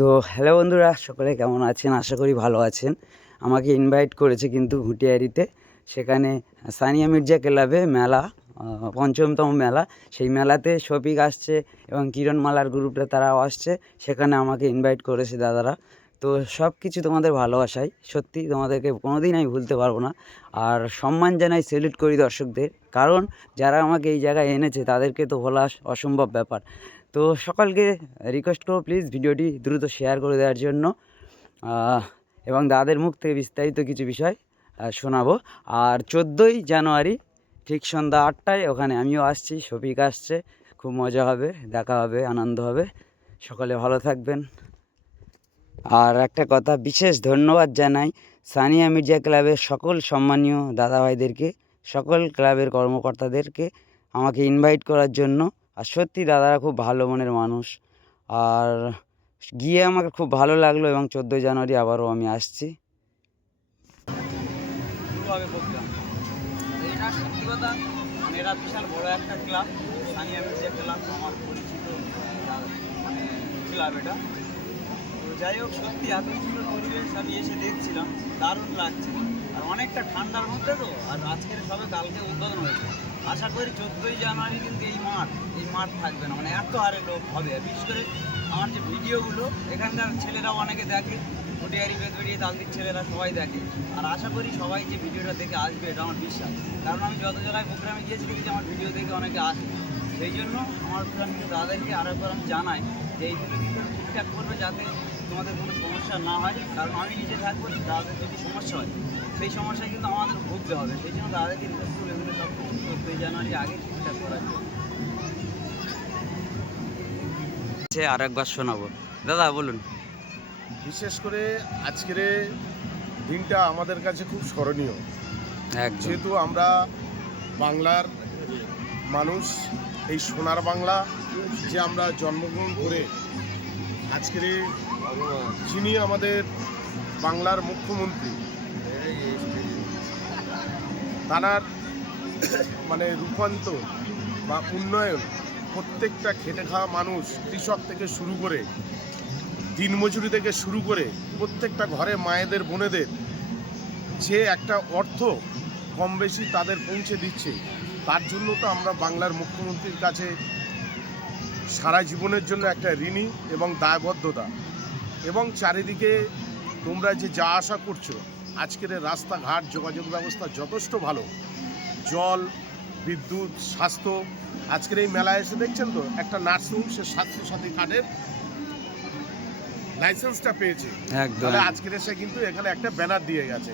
তো হ্যালো বন্ধুরা, সকলে কেমন আছেন? আশা করি ভালো আছেন। আমাকে ইনভাইট করেছে কিন্তু হুটিয়ারিতে সেখানে সানিয়া মির্জা ক্লাবে মেলা পঞ্চমতম মেলা। সেই মেলাতে শফিক আসছে এবং কিরণমালার গ্রুপটা তারাও আসছে। সেখানে আমাকে ইনভাইট করেছে দাদারা। তো সব কিছু তোমাদের ভালোবাসাই সত্যি তোমাদেরকে কোনোদিন আমি ভুলতে পারব না। আর সম্মান জানাই সেলিউট করি দর্শকদের। কারণ যারা আমাকে এই জায়গায় এনেছে তাদেরকে তো বলা অসম্ভব ব্যাপার। তো সকলকে রিকোয়েস্ট করব প্লিজ ভিডিওটি দ্রুত শেয়ার করে দেওয়ার জন্য। এবং দাদাদের মুখ থেকে বিস্তারিত কিছু বিষয় শোনাবো। আর চোদ্দোই জানুয়ারি ঠিক সন্ধ্যা আটটায় ওখানে আমিও আসছি, শফিক আসছে। খুব মজা হবে, দেখা হবে, আনন্দ হবে। সকলে ভালো থাকবেন। আর একটা কথা, বিশেষ ধন্যবাদ জানাই সানিয়া মির্জা ক্লাবের সকল সম্মানীয় দাদাভাইদেরকে। সকল ক্লাবের কর্মকর্তাদেরকে আমাকে ইনভাইট করার জন্য। আর সত্যি দাদারা খুব ভালো মনের মানুষ। আর গিয়ে আমাকে খুব ভালো লাগল এবং চোদ্দোই জানুয়ারি আবারও আমি আসছি। মানে মানে যাই হোক, সত্যি এত সুন্দর পরিবেশ আমি এসে দেখছিলাম। দারুণ লাগছে। অনেকটা ঠান্ডার মধ্যে তো, আর আজকের সবে কালকে উদ্বোধন হয়েছে। আশা করি চোদ্দোই জানুয়ারি কিন্তু এই মাঠ এই মাঠ থাকবে না। মানে এত হারে লোক হবে। বিশেষ করে আমার যে ভিডিওগুলো, এখানকার ছেলেরাও অনেকে দেখে ফুটিয়ারি বেদবেড়িয়ে তালদিক ছেলেরা সবাই দেখে। আর আশা করি সবাই যে ভিডিওটা দেখে আসবে, এটা আমার বিশ্বাস। কারণ আমি যত জায়গায় প্রোগ্রামে গিয়েছি, দেখেছি আমার ভিডিও দেখে অনেকে আসবে। সেই জন্য আমার দাদাদেরকে আরও একবার আমি জানাই যে এইগুলো কিন্তু ঠিকঠাক করবে যাতে তোমাদের কোনো সমস্যা না হয় কারণ আমি নিজে থাকব তাদের যদি সমস্যা হয় সেই সমস্যায় কিন্তু আমাদের ভুগতে হবে। সেই জন্য তাদেরকে রিকোয়েস্ট করব এগুলো সব কিছু চোদ্দোই জানুয়ারি আগে ঠিকঠাক করার জন্য। সে আর একবার শোনাবো। দাদা বলুন। বিশেষ করে আজকের দিনটা আমাদের কাছে খুব স্মরণীয়। যেহেতু আমরা বাংলার মানুষ এই সোনার বাংলা যে আমরা জন্মগ্রহণ করে আজকের যিনি আমাদের বাংলার মুখ্যমন্ত্রী, তানার মানে রূপান্তর বা উন্নয়ন, প্রত্যেকটা খেটে খাওয়া মানুষ, কৃষক থেকে শুরু করে, দিনমজুরি থেকে শুরু করে, প্রত্যেকটা ঘরে মায়েদের, বোনেদের, যে একটা অর্থ কম বেশি তাদের পৌঁছে দিচ্ছে, তার জন্য তো আমরা বাংলার মুখ্যমন্ত্রীর কাছে সারা জীবনের জন্য একটা ঋণী এবং দায়বদ্ধতা। এবং চারিদিকে তোমরা যে যা আশা করছ আজকের রাস্তাঘাট যোগাযোগ ব্যবস্থা যথেষ্ট ভালো। জল বিদ্যুৎ স্বাস্থ্য আজকের এই মেলায় এসে দেখছেন তো একটা নার্সিং সে স্বাস্থ্য সাথী কার্ডের লাইসেন্সটা পেয়েছে। তাহলে আজকের এসে কিন্তু এখানে একটা ব্যানার দিয়ে গেছে।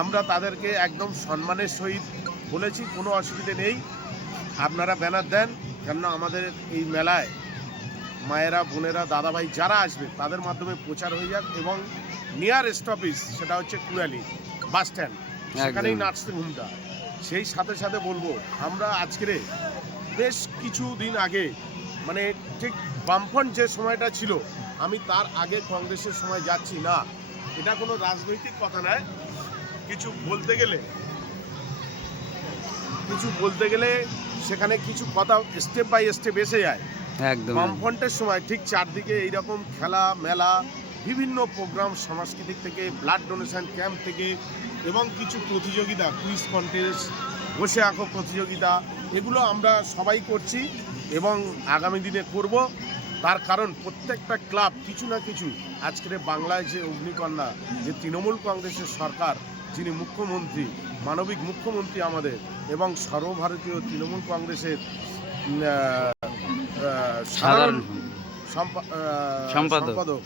আমরা তাদেরকে একদম সম্মানের সহিত বলেছি কোনো অসুবিধে নেই। আপনারা ব্যানার দেন কেননা আমাদের এই মেলায় মায়েরা বোনেরা দাদাভাই যারা আসবে তাদের মাধ্যমে প্রচার হয়ে যাক এবং নিয়ার স্টপেজ সেটা হচ্ছে কুড়ালি বাস স্ট্যান্ড সেখানেই। নার্সিং হোমটা সেই সাথে সাথে বলব আমরা আজকের বেশ কিছু দিন আগে মানে ঠিক বামফ্রন্ট যে সময়টা ছিল আমি তার আগে কংগ্রেসের সময় যাচ্ছি না। এটা কোনো রাজনৈতিক কথা নয়। কিছু বলতে গেলে কিছু বলতে গেলে সেখানে কিছু কথা স্টেপ বাই স্টেপ এসে যায়। একদম বামফ্রন্টের সময় ঠিক চারদিকে এইরকম খেলা, মেলা, বিভিন্ন প্রোগ্রাম সাংস্কৃতিক থেকে ব্লাড ডোনেশন ক্যাম্প থেকে এবং কিছু প্রতিযোগিতা কুইজ কন্টেস্ট বসে আঁকো প্রতিযোগিতা, এগুলো আমরা সবাই করছি এবং আগামী দিনে করব। তার কারণ প্রত্যেকটা ক্লাব কিছু না কিছু আজকের বাংলায় যে অগ্নিকন্যা, যে তৃণমূল কংগ্রেসের সরকার, যিনি মুখ্যমন্ত্রী, মানবিক মুখ্যমন্ত্রী আমাদের এবং সর্বভারতীয় তৃণমূল কংগ্রেসের সাধারণ সম্পাদক।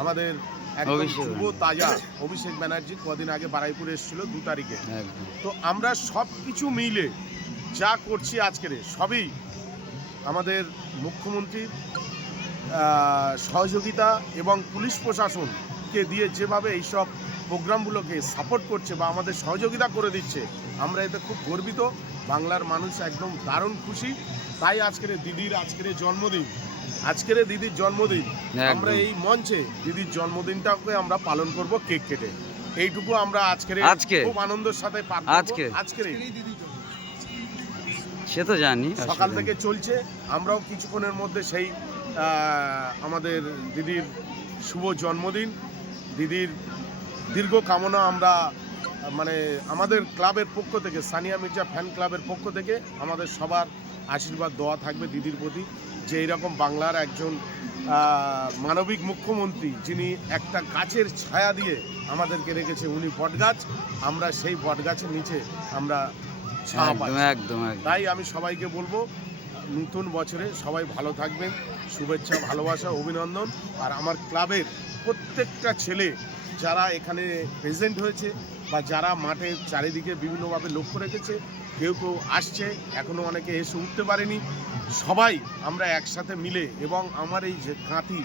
আমাদের অভিষেক তাজা অভিষেক ব্যানার্জি কদিন আগে বারাইপুরে এসেছিল দু তারিখে। তো আমরা সব কিছু মিলে যা করছি আজকের সবই আমাদের মুখ্যমন্ত্রীর সহযোগিতা এবং পুলিশ প্রশাসনকে দিয়ে যেভাবে এইসব প্রোগ্রামগুলোকে সাপোর্ট করছে বা আমাদের সহযোগিতা করে দিচ্ছে আমরা এতে খুব গর্বিত। বাংলার মানুষ একদম দারুণ খুশি। তাই আজকের দিদির আজকের জন্মদিন আজকের দিদির জন্মদিন আমরা এই মঞ্চে দিদির জন্মদিনটাকে আমরা পালন করব কেক কেটে। এইটুকু আমরা আজকের আজকে? খুব আনন্দের সাথে আজকে? আজকের সে তো জানি সকাল থেকে চলছে আমরাও কিছুক্ষণের মধ্যে সেই আমাদের দিদির শুভ জন্মদিন দিদির দীর্ঘ কামনা আমরা মানে আমাদের ক্লাবের পক্ষ থেকে সানিয়া মির্জা ফ্যান ক্লাবের পক্ষ থেকে আমাদের সবার আশীর্বাদ দেওয়া থাকবে দিদির প্রতি যে এইরকম বাংলার একজন মানবিক মুখ্যমন্ত্রী যিনি একটা গাছের ছায়া দিয়ে আমাদেরকে রেখেছে উনি বটগাছ আমরা সেই বটগাছের নিচে আমরা ছায়া একদম একদম। তাই আমি সবাইকে বলব নতুন বছরে সবাই ভালো থাকবেন শুভেচ্ছা ভালোবাসা অভিনন্দন। আর আমার ক্লাবের প্রত্যেকটা ছেলে যারা এখানে প্রেজেন্ট হয়েছে বা যারা মাঠে চারিদিকে বিভিন্নভাবে লক্ষ্য রেখেছে, কেউ কেউ আসছে এখনও অনেকে এসে উঠতে পারেনি। সবাই আমরা একসাথে মিলে এবং আমার এই যে কাঁথি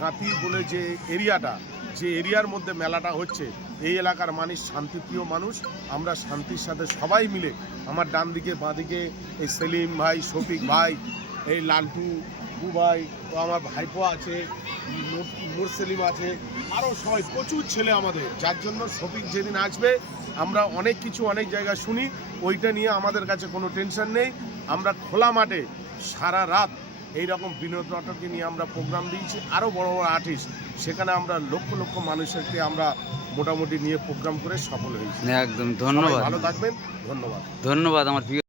কাঁথি বলে যে এরিয়াটা, যে এরিয়ার মধ্যে মেলাটা হচ্ছে, এই এলাকার মানুষ শান্তিপ্রিয় মানুষ। আমরা শান্তির সাথে সবাই মিলে আমার ডান দিকে বাঁ দিকে এই সেলিম ভাই, শফিক ভাই, এই লালটু বু ভাই তো আমার ভাইপো আছে মুর- মুরসেলিম আছে আরও সবাই প্রচুর ছেলে আমাদের। যার জন্য শফিক যেদিন আসবে আমরা অনেক কিছু অনেক জায়গায় শুনি ওইটা নিয়ে আমাদের কাছে কোনো টেনশন নেই। আমরা খোলা মাঠে সারা রাত এই রকম বিনোদ নাটককে নিয়ে আমরা প্রোগ্রাম দিয়েছি। আরও বড় বড় আর্টিস্ট সেখানে আমরা লক্ষ লক্ষ মানুষেরকে আমরা মোটামুটি নিয়ে প্রোগ্রাম করে সফল হয়েছি। একদম ধন্যবাদ। ভালো থাকবেন ধন্যবাদ। ধন্যবাদ আমার